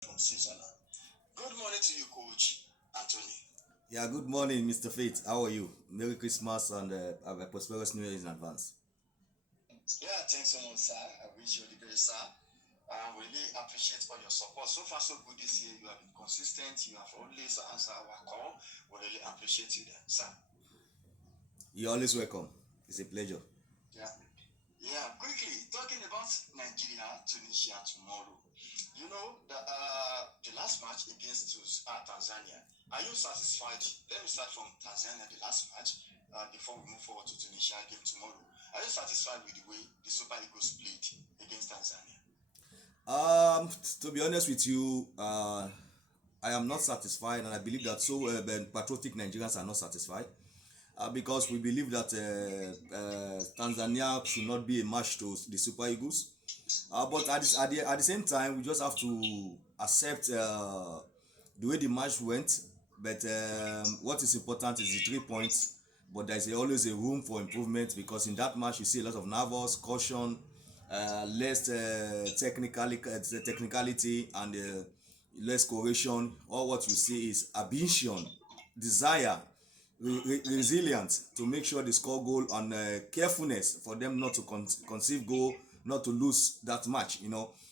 from Switzerland. Good morning to you, Coach Anthony. Yeah, good morning, Mr. Faith. How are you? Merry Christmas and have a prosperous New Year in advance. Yeah, thanks so much, sir. I wish you all the best, sir. I really appreciate all your support. So far, so good this year. You have been consistent. You have always answered our call. We really appreciate you, then, sir. You're always welcome. It's a pleasure. Yeah. Yeah, quickly talking about Nigeria, Tunisia tomorrow. You know the last match against Tanzania. Are you satisfied? Let me start from Tanzania, the last match, before we move forward to Tunisia game tomorrow. Are you satisfied with the way the Super Eagles played against Tanzania? To be honest with you, I am not satisfied, and I believe that patriotic Nigerians are not satisfied because we believe that Tanzania should not be a match to the Super Eagles. But at the same time, we just have to accept the way the match went. But what is important is the 3 points. But there is always a room for improvement because in that match you see a lot of nervous, caution, less technicality, and less cohesion. All what you see is ambition, desire, resilience to make sure they score goal, and carefulness for them not to conceive goal, not to lose that match,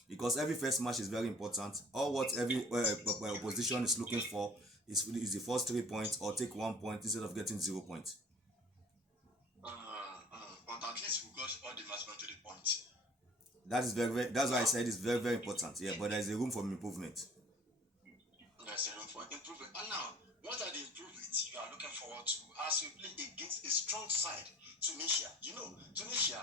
because every first match is very important. All what every opposition is looking for is the first 3 points, or take 1 point instead of getting 0 points. But at least we got all the match to the point. That is that's why I said it's very, very important. Yeah, but there's a room for improvement. There's a room for improvement. And now, what are the improvements you are looking forward to as we play against a strong side, Tunisia? You know, Tunisia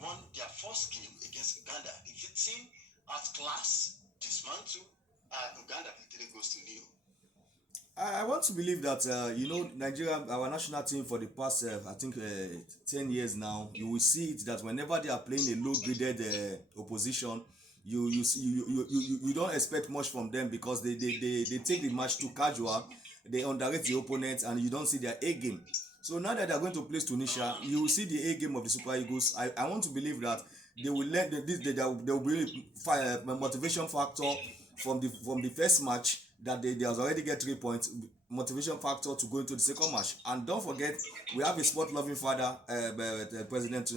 won their first game against Uganda. The team at class dismantled Uganda with 3 goals to 0. I want to believe that Nigeria, our national team for the past I think 10 years now, you will see it that whenever they are playing a low graded opposition, you don't expect much from them because they take the match too casual. They underrate the opponent and you don't see their A game. So now that they are going to play Tunisia, you will see the A game of the Super Eagles. I want to believe that they will let there will be a motivation factor from the first match, that they has already get 3 points, motivation factor to go into the second match. And don't forget, we have a sport loving father, President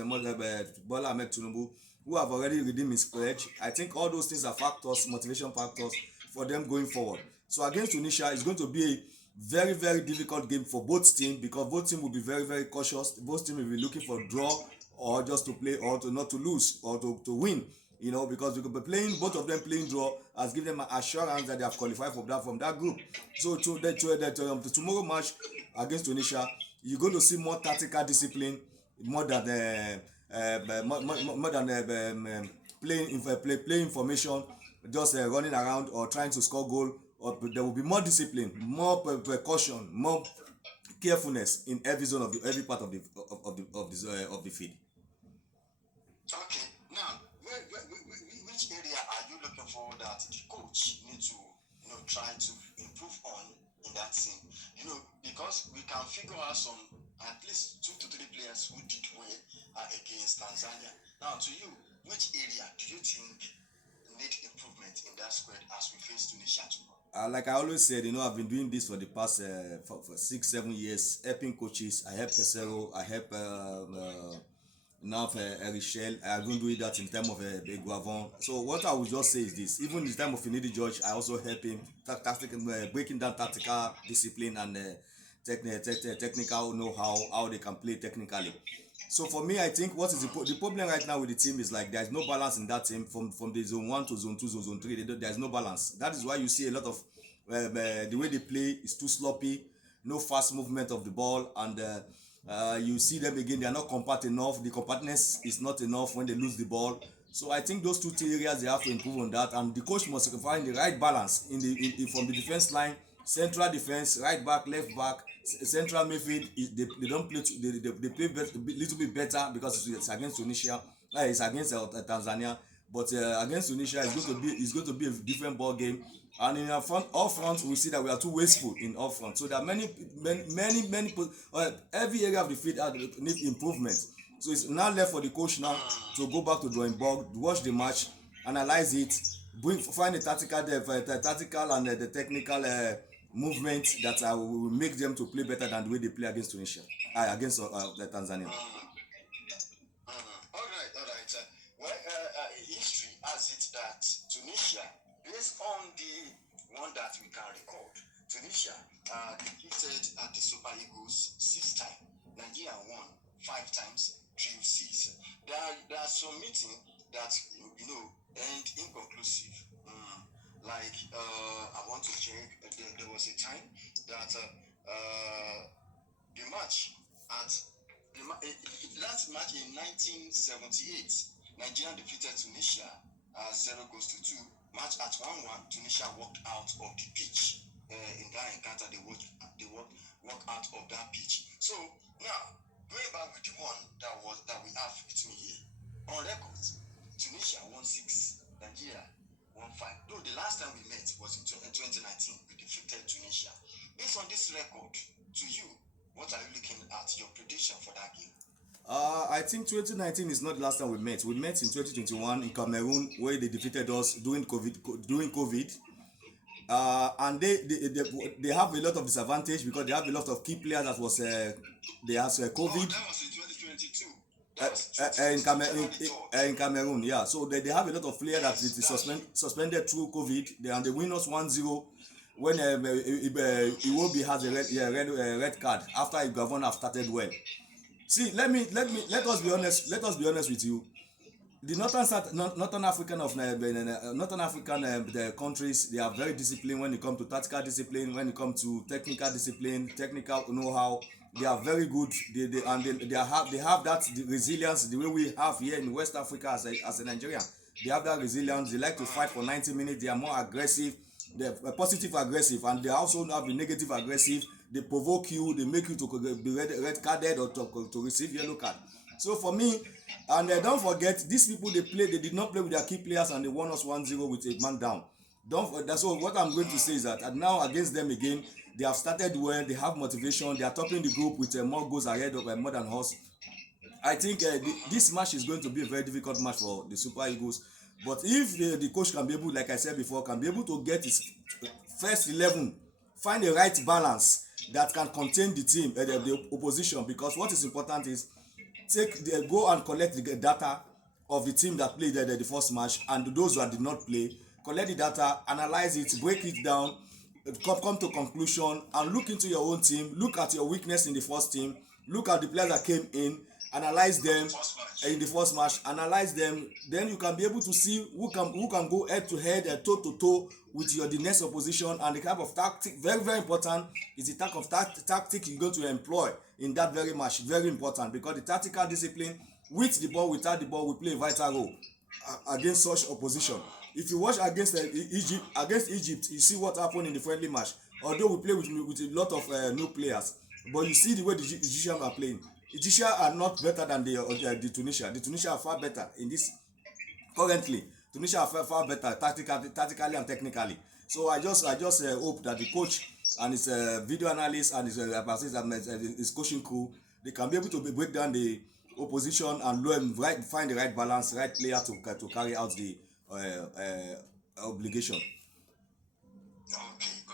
Bola Ahmed Tinubu, who have already redeemed his pledge. I think all those things are factors, motivation factors for them going forward. So against Tunisia, it's going to be a very, very difficult game for both teams because both teams will be very, very cautious. Both teams will be looking for a draw, or just to play, or to not to lose, or to win. Because we could be playing, both of them playing draw has given them an assurance that they have qualified from that group. So the tomorrow match against Tunisia, you're going to see more tactical discipline, more than playing information, just running around or trying to score goal. Or there will be more discipline, more precaution, more carefulness in every zone of every part of the field. Okay, now, which area are you looking forward that the coach need to, try to improve on in that team? Because we can figure out some at least 2 to 3 players who did well against Tanzania. Now, to you, which area do you think need improvement in that squad as we face Tunisia tomorrow? Like I always said, I've been doing this for the past for 6-7 years, helping coaches. I help Pesero, I help now for Erichel. I don't do that in time of Guavon. So what I would just say is this: even in the time of Finidi George, I also help him breaking down tactical discipline and technical know-how, how they can play technically. So for me, I think what is the problem right now with the team is like there's no balance in that team from the zone 1 to zone 2, zone 3. There's no balance. That is why you see a lot of the way they play is too sloppy, no fast movement of the ball, and you see them again. They are not compact enough. The compactness is not enough when they lose the ball. So I think those two areas they have to improve on that, and the coach must find the right balance from the defense line, central defense, right back, left back, central midfield. They don't play. They play a little bit better because it's against Tunisia. It's against Tanzania, but against Tunisia, it's going to be a different ball game. And in our front, up front, we see that we are too wasteful in up front. So there are many every area of the field needs improvement. So it's now left for the coach now to go back to drawing board, watch the match, analyze it, find a tactical and the technical movement that will make them to play better than the way they play against Tunisia, against the Tanzania. All right, all right. History has it that Tunisia, based on the one that we can record, Tunisia defeated the Super Eagles 6 times. Nigeria won 5 times, 3 6. There are some meetings that end inconclusive. Like I want to check. There was a time that the match at last match in 1978, Nigeria defeated Tunisia 0-2. Match at 1-1, Tunisia walked out of the pitch. In that encounter, they walked out of that pitch. So now, going back with the one that we have with me here, on record, Tunisia won 6, Nigeria won 5. Though the last time we met was in 2019, we defeated Tunisia. Based on this record, to you, what are you looking at? Your prediction for that game? I think 2019 is not the last time we met. We met in 2021 in Cameroon, where they defeated us during COVID. And they have a lot of disadvantage because they have a lot of key players that was they have COVID. Oh, that was in 2022. In Cameroon, yeah. So they have a lot of players that is suspended through COVID. They win us 1-0 when Iwobi has a red card after Gabon have started well. See, let us be honest. Let us be honest with you. The Northern African the countries, they are very disciplined when it comes to tactical discipline, when it comes to technical discipline, technical know-how. They are very good. They have that resilience the way we have here in West Africa as a Nigerian. They have that resilience. They like to fight for 90 minutes. They are more aggressive. They're positive aggressive, and they also have the negative aggressive. They provoke you. They make you to be red carded or to receive yellow card. So for me, and don't forget, these people they did not play with their key players, and they won us 1-0 with a man down. That's all. What I'm going to say is that now against them again, they have started well. They have motivation. They are topping the group with more goals ahead of more than us. I think this match is going to be a very difficult match for the Super Eagles. But if the coach can be able, like I said before, can be able to get his first 11, find the right balance that can contain the team, the opposition, because what is important is go and collect the data of the team that played the first match and those that did not play, collect the data, analyze it, break it down, come to conclusion, and look into your own team, look at your weakness in the first team, look at the players that came in, analyze them in the first match, analyze them, then you can be able to see who can go head to head, toe to toe with the next opposition, and the type of tactic. Very, very important is the type of tactic you're going to employ in that very match. Very important, because the tactical discipline with the ball, without the ball, will play a vital role against such opposition. If you watch against Egypt, you see what happened in the friendly match. Although we play with a lot of new players, but you see the way the Egyptians are playing. Egyptians are not better than the Tunisia. The Tunisia are far better in this currently. Tunisia are far better tactically and technically. So I just hope that the coach and his video analyst and his coaching crew, they can be able to break down the opposition and find the right balance, right player to carry out the obligation. Okay.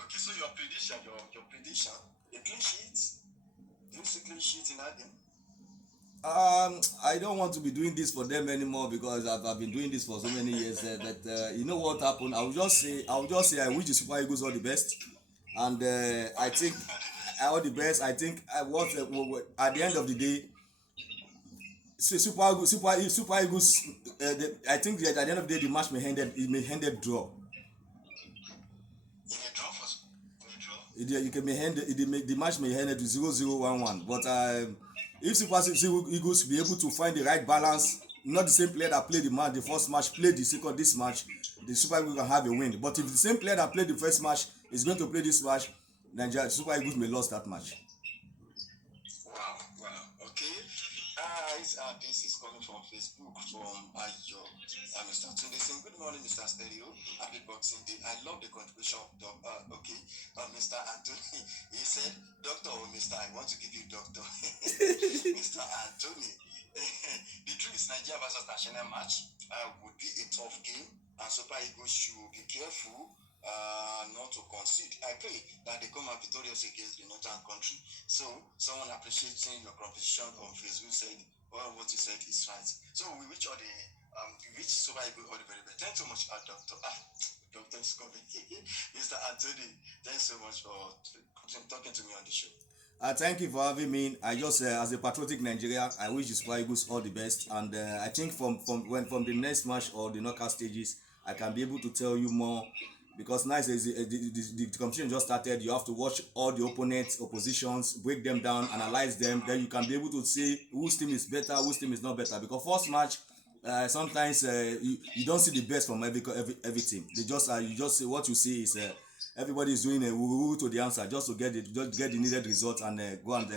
So your prediction, a clean sheet. Do you see clean sheet in that game? I don't want to be doing this for them anymore because I've been doing this for so many years. But you know what happened? I will just say I wish the Super Eagles all the best, and I think all the best. I think at the end of the day, Super Eagles. I think that at the end of the day, the match may end draw. The match may end to 0-0, 1-1. But if Super Eagles be able to find the right balance, not the same player that played the first match played this match, the Super Eagles can have a win. But if the same player that played the first match is going to play this match, Nigeria Super Eagles may lose that match. Wow. Okay. This is coming from Facebook from Ayo. Mr. Tunde saying, good morning, Mr. Stereo. Happy Boxing Day. I love the contribution of Mr. Anthony. He said, Doctor or Mr. I want to give you Doctor. Mr. Anthony. The truth is Nigeria versus National match would be a tough game. and Super Eagles should be careful not to concede. I pray that they come out victorious against the northern country. So someone appreciating your composition on Facebook said, well, what you said is right. So we wish all the Super Eagles all the very best. Thanks so much, Dr. Scovey, Mr. Anthony. Thanks so much for talking to me on the show. Thank you for having me. I just, as a patriotic Nigeria, I wish the Super Eagles all the best. And I think from the next match or the knockout stages, I can be able to tell you more. Because now the competition just started. You have to watch all the opponents, oppositions, break them down, analyze them. Then you can be able to see whose team is better, whose team is not better. Because first match, sometimes you don't see the best from every team. They just you just what you see is everybody is doing a woo to the answer just to get the needed result and go and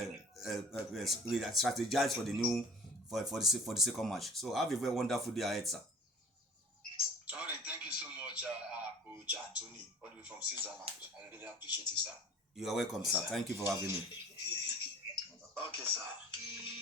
strategize for the new for the second match. So have a very wonderful day ahead, sir. All right, thank you so much, Coach Anthony, all the way from Switzerland. I really appreciate it, sir. You are welcome, sir. Thank you for having me. Okay, sir.